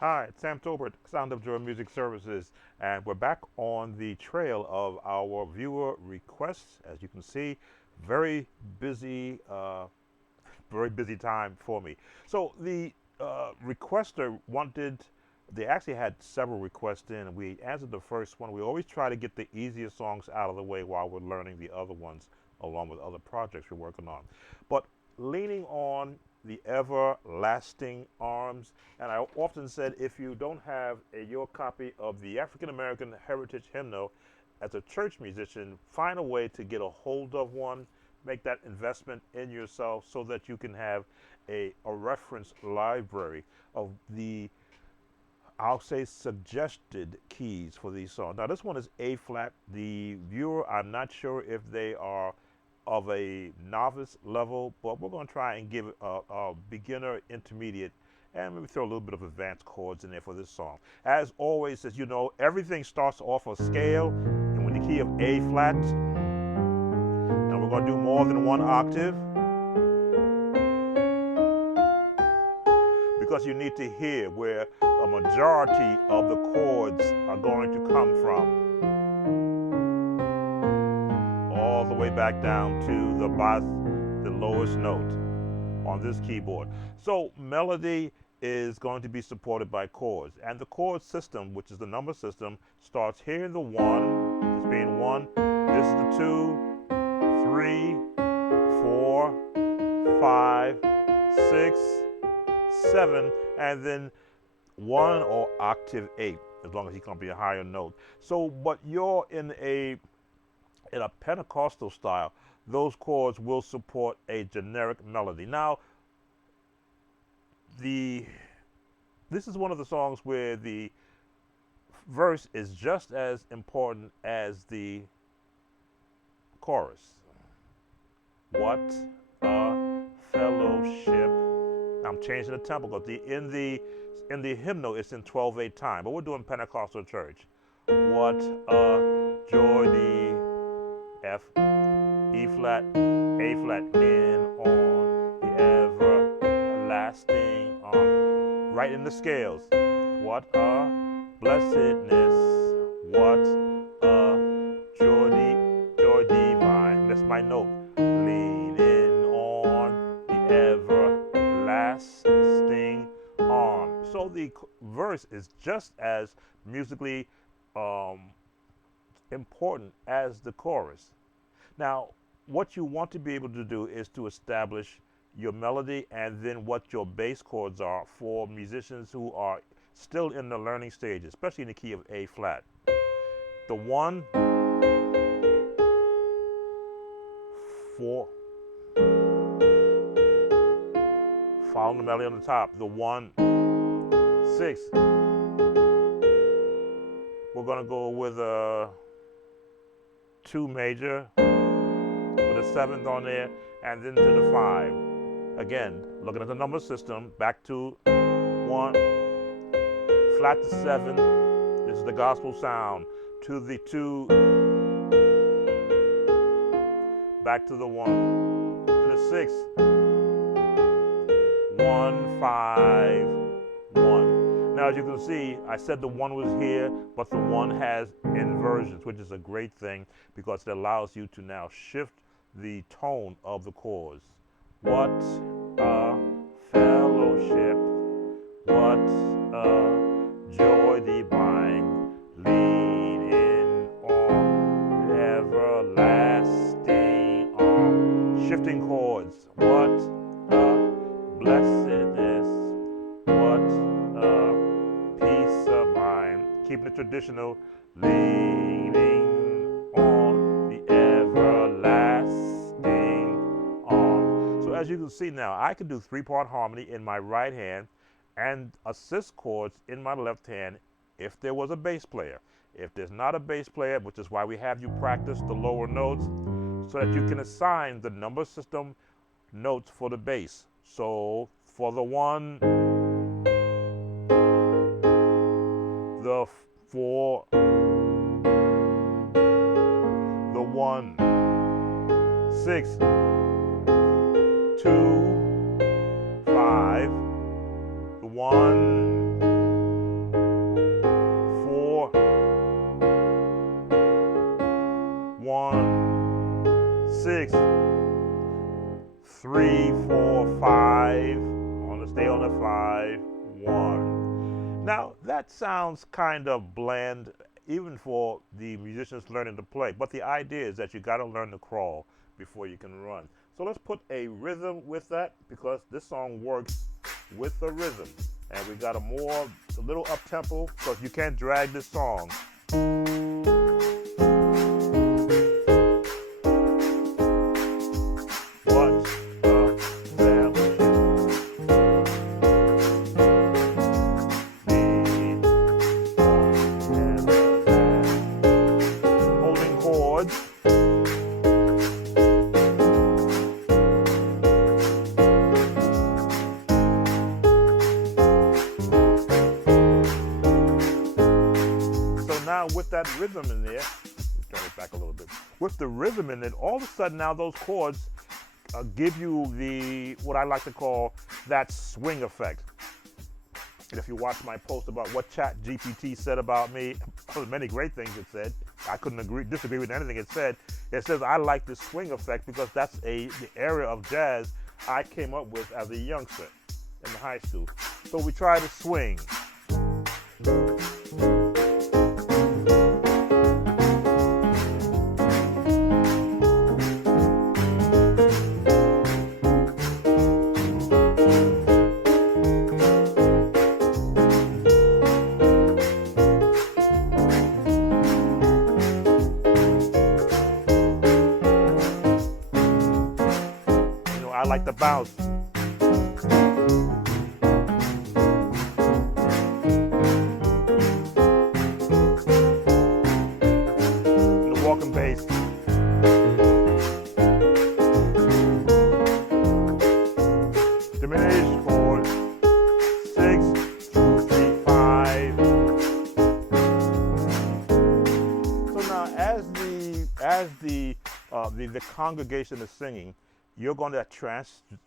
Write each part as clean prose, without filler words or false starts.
Hi, it's Sam Tolbert, Sound of Joy Music Services, and we're back on the trail of our viewer requests. As you can see, very busy, very busy time for me. So the requester wanted, they actually had several requests in, and we answered the first one. We always try to get the easier songs out of the way while we're learning the other ones, along with other projects we're working on. But leaning on the everlasting arms, and I often said if you don't have your copy of the African American Heritage Hymnal as a church musician, find a way to get a hold of one, make that investment in yourself so that you can have a reference library of the, I'll say, suggested keys for these songs. Now, this one is A flat. The viewer, I'm not sure if they are of a novice level, but we're going to try and give it a beginner, intermediate, and maybe throw a little bit of advanced chords in there for this song. As always, as you know, everything starts off a scale, and with the key of A flat, and we're going to do more than one octave because you need to hear where a majority of the chords are going to come from, all the way back down to the lowest note on this keyboard. So melody is going to be supported by chords, and the chord system, which is the number system, starts here in the one, this being one, this is the two, three, four, five, six, seven, and then one or octave eight, as long as he can be a higher note. So, but you're in a Pentecostal style, those chords will support a generic melody. Now, this is one of the songs where the verse is just as important as the chorus. What a fellowship. I'm changing the tempo because in the hymnal it's in 12/8 time, but we're doing Pentecostal church. What a joy, the F, E flat, A flat, then on the everlasting arm. Right in the scales. What a blessedness. What a joy divine. That's my note. Leaning on the everlasting arm. So the verse is just as musically important as the chorus. Now, what you want to be able to do is to establish your melody and then what your bass chords are for musicians who are still in the learning stage, especially in the key of A flat. The one, four, follow the melody on the top. The one, six. We're gonna go with a two major with a seventh on there, and then to the five. Again, looking at the number system, back to one, flat to seven. This is the gospel sound. To the two, back to the one, to the six, one, five, one. Now, as you can see, I said the one was here, but the one has inversions, which is a great thing because it allows you to now shift the tone of the chords. What a fellowship, what a joy divine, leaning on the everlasting arm. Shifting chords. What a blessedness, what a peace of mind. Keeping it traditional, leaning on the everlasting arm. So as you can see now, I can do three-part harmony in my right hand and assist chords in my left hand if there was a bass player. If there's not a bass player, which is why we have you practice the lower notes, so that you can assign the number system notes for the bass. So for the one, the four, the one, six, two, five, the one, 6, 3, 4, 5. On the stay on the 5, 1. Now that sounds kind of bland, even for the musicians learning to play. But the idea is that you got to learn to crawl before you can run. So let's put a rhythm with that, because this song works with the rhythm. And we got a little up tempo, because you can't drag this song. What a melody. Holding chords. Now with that rhythm in there, turn it back a little bit. With the rhythm in it, all of a sudden now those chords give you what I like to call that swing effect. And if you watch my post about what ChatGPT said about me, there's many great things it said. I couldn't disagree with anything it said. It says I like the swing effect because that's the area of jazz I came up with as a youngster in high school. So we try to swing. I like the bounce. The walking bass. Diminished chord. 6, 2, 3, 5. So now, as the congregation is singing, you're going to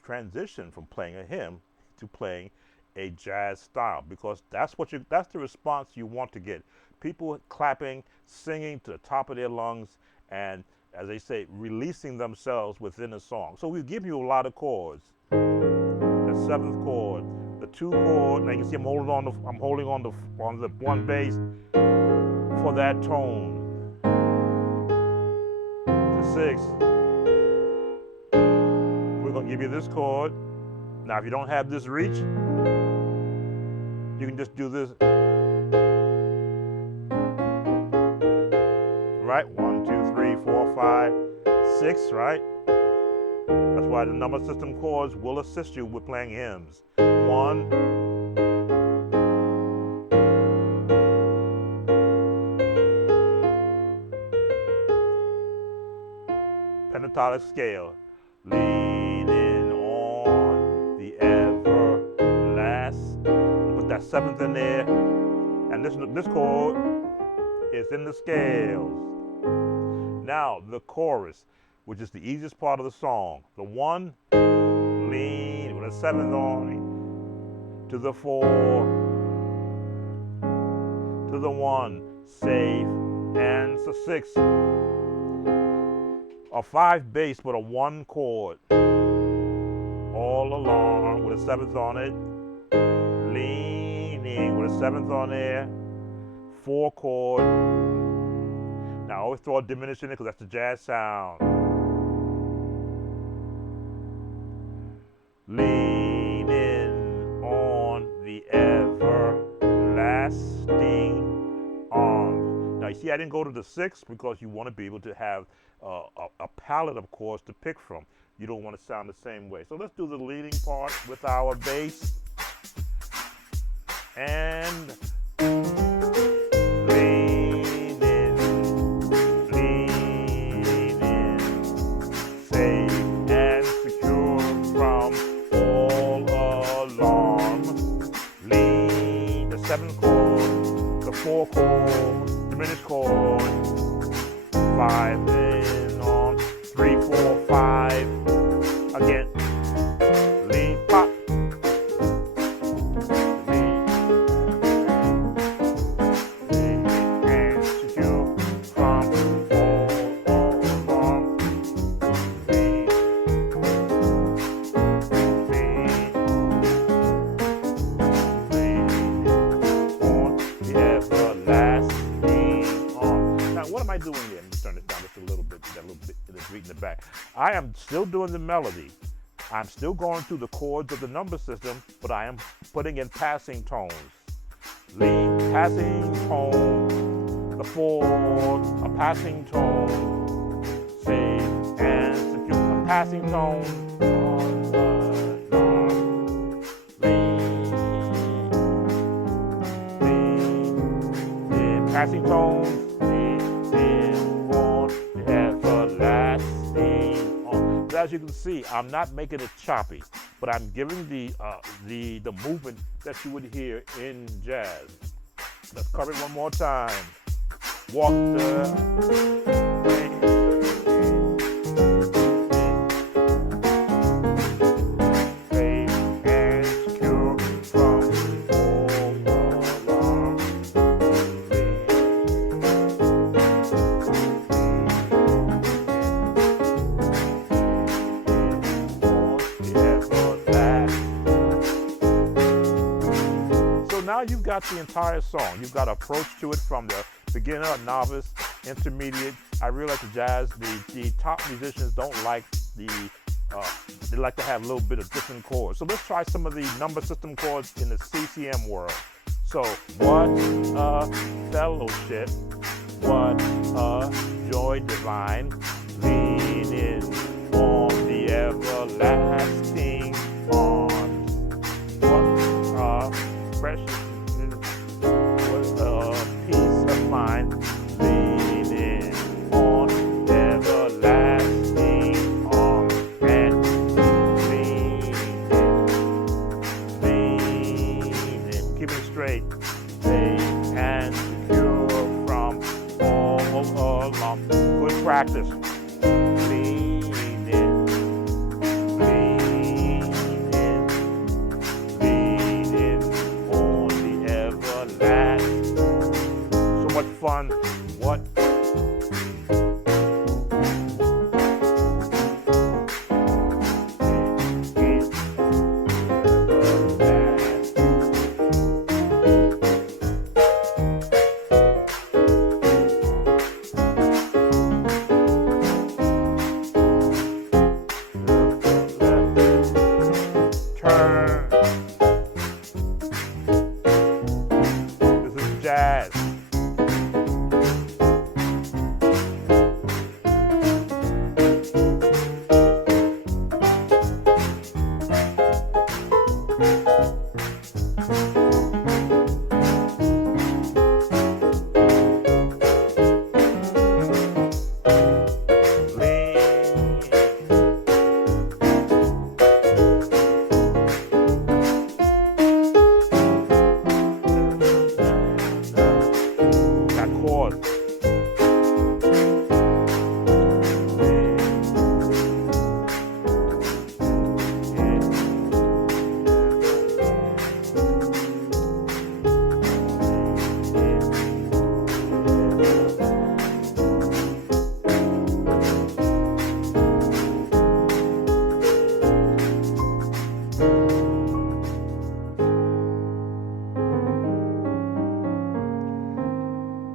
transition from playing a hymn to playing a jazz style, because that's the response you want to get. People clapping, singing to the top of their lungs, and as they say, releasing themselves within a song. So we give you a lot of chords. The 7th chord, the 2 chord. Now you can see I'm holding on the 1 bass for that tone. The 6. We're going to give you this chord. Now, if you don't have this reach, you can just do this. Right? 1, 2, 3, 4, 5, 6, right? That's why the number system chords will assist you with playing hymns. 1, pentatonic scale. Leaning on the everlasting. Put that 7th in there, and this chord is in the scales. Now the chorus, which is the easiest part of the song. The 1, lean with a 7th on it, to the 4, to the 1, safe, and the 6. A 5 bass with a 1 chord all along with a 7th on it, leaning with a 7th on there, 4 chord. Now I always throw a diminished in it because that's the jazz sound. Leaning on the everlasting arms. Now you see I didn't go to the 6 because you want to be able to have a palette of chords to pick from. You don't want to sound the same way. So let's do the leading part with our bass. And leaning, safe and secure from all alarm. Lean, the 7th chord, the 4 chord, diminished chord, 5 in on, 3, 4, 5. Again, lean, pop. Lean and secure from all alarm. am I doing here? Let me turn it down just a little bit. That little bit of the beat in the back. I am still doing the melody. I'm still going through the chords of the number system, but I am putting in passing tones. Lead, passing tone, the fourth, a passing tone, say, and secure, a passing tone, passing tones, on the everlasting on. But as you can see, I'm not making it choppy, but I'm giving the movement that you would hear in jazz. Let's cover it one more time. Walk the safe and secure from all alarm. So now you've got the entire song. You've got an approach to it from the beginner, novice, intermediate. I realize the jazz, the top musicians don't like they like to have a little bit of different chords. So let's try some of the number system chords in the CCM world. So, what a fellowship, what a joy divine, leaning on the everlasting arms. What a precious, what a peace of mind, leaning on everlasting arms, and leaning, keep it straight, safe and secure from all alarm. Good practice. Fun. What? Turn. This is jazz. Chords.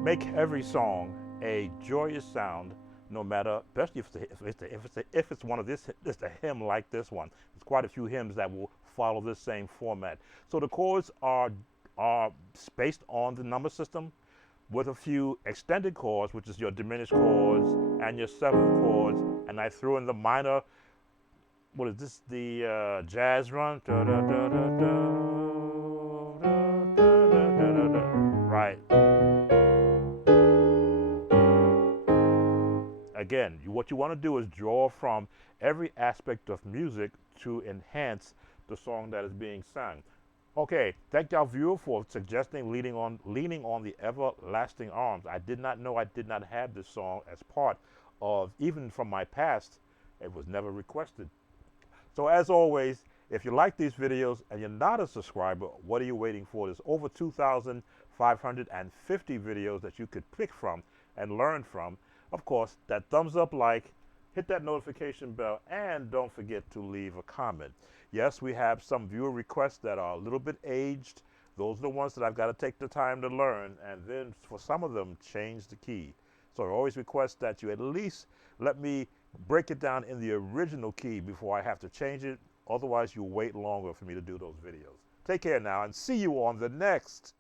Make every song a joyous sound, no matter, especially if it's one of this, it's a hymn like this one. There's quite a few hymns that will follow this same format. So the chords are based on the number system, with a few extended chords, which is your diminished chords and your seventh chords, and I threw in the minor. What is this? The jazz run. Right. Again, what you want to do is draw from every aspect of music to enhance the song that is being sung. Okay, thank y'all viewer for suggesting leaning on the everlasting arms. I did not know I did not have this song as part of, even from my past, it was never requested. So as always, if you like these videos and you're not a subscriber, what are you waiting for? There's over 2,550 videos that you could pick from and learn from. Of course, that thumbs up, like, hit that notification bell, and don't forget to leave a comment. Yes, we have some viewer requests that are a little bit aged. Those are the ones that I've got to take the time to learn, and then for some of them, change the key. So I always request that you at least let me break it down in the original key before I have to change it. Otherwise, you'll wait longer for me to do those videos. Take care now and see you on the next